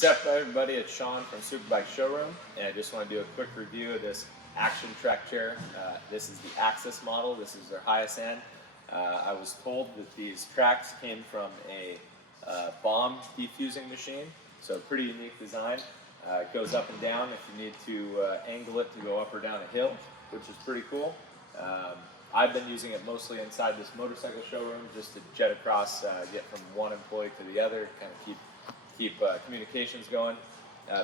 What's up, everybody? It's Sean from Superbike Showroom, and I just want to do a quick review of this action track chair. This is the Axis model. This is their highest end. I was told that these tracks came from a bomb defusing machine, so pretty unique design. It goes up and down if you need to angle it to go up or down a hill, which is pretty cool. I've been using it mostly inside this motorcycle showroom just to jet across, get from one employee to the other, kind of keep communications going.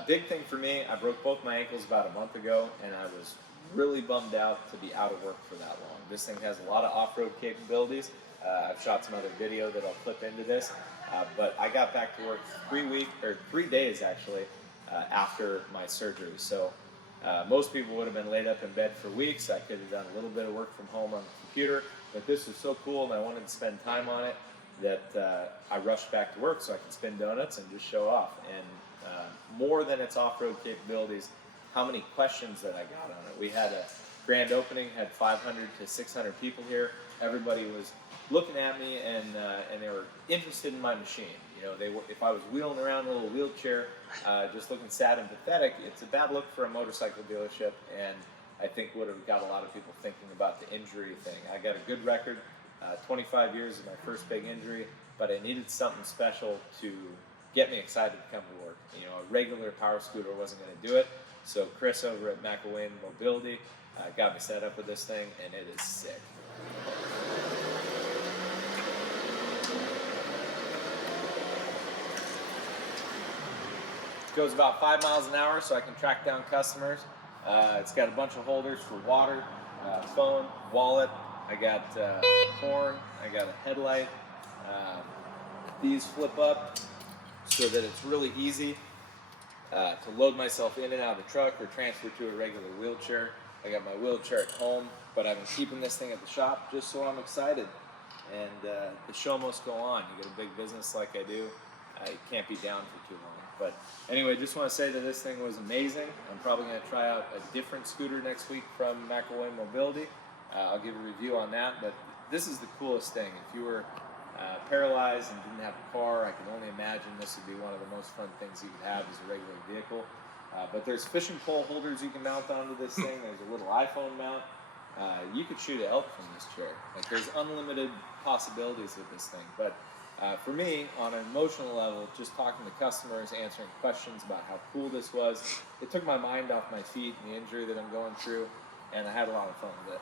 Big thing for me, I broke both my ankles about a month ago, and I was really bummed out to be out of work for that long. This thing has a lot of off-road capabilities. I've shot some other video that I'll clip into this, but I got back to work 3 days actually after my surgery. So most people would have been laid up in bed for weeks. I could have done a little bit of work from home on the computer, but this was so cool and I wanted to spend time on it that I rushed back to work so I could spin donuts and just show off. And more than its off-road capabilities, how many questions that I got on it. We had a grand opening, had 500 to 600 people here. Everybody was looking at me and they were interested in my machine. You know, if I was wheeling around in a little wheelchair, just looking sad and pathetic, it's a bad look for a motorcycle dealership, and I think would have got a lot of people thinking about the injury thing. I got a good record. 25 years is my first big injury, but I needed something special to get me excited to come to work. You know, a regular power scooter wasn't going to do it, so Chris over at McIlwain Mobility got me set up with this thing, and it is sick. It goes about 5 miles an hour, so I can track down customers. It's got a bunch of holders for water, phone, wallet. I got horn, I got a headlight. These flip up so that it's really easy to load myself in and out of the truck or transfer to a regular wheelchair. I got my wheelchair at home, but I've been keeping this thing at the shop just so I'm excited. And the show must go on. You get a big business like I do, you can't be down for too long. But anyway, just want to say that this thing was amazing. I'm probably going to try out a different scooter next week from McIlwain Mobility. I'll give a review on that, but this is the coolest thing. If you were paralyzed and didn't have a car, I can only imagine this would be one of the most fun things you could have as a regular vehicle. But there's fishing pole holders you can mount onto this thing. There's a little iPhone mount. You could shoot an elk from this chair. Like, there's unlimited possibilities with this thing. But for me, on an emotional level, just talking to customers, answering questions about how cool this was, it took my mind off my feet and the injury that I'm going through, and I had a lot of fun with it.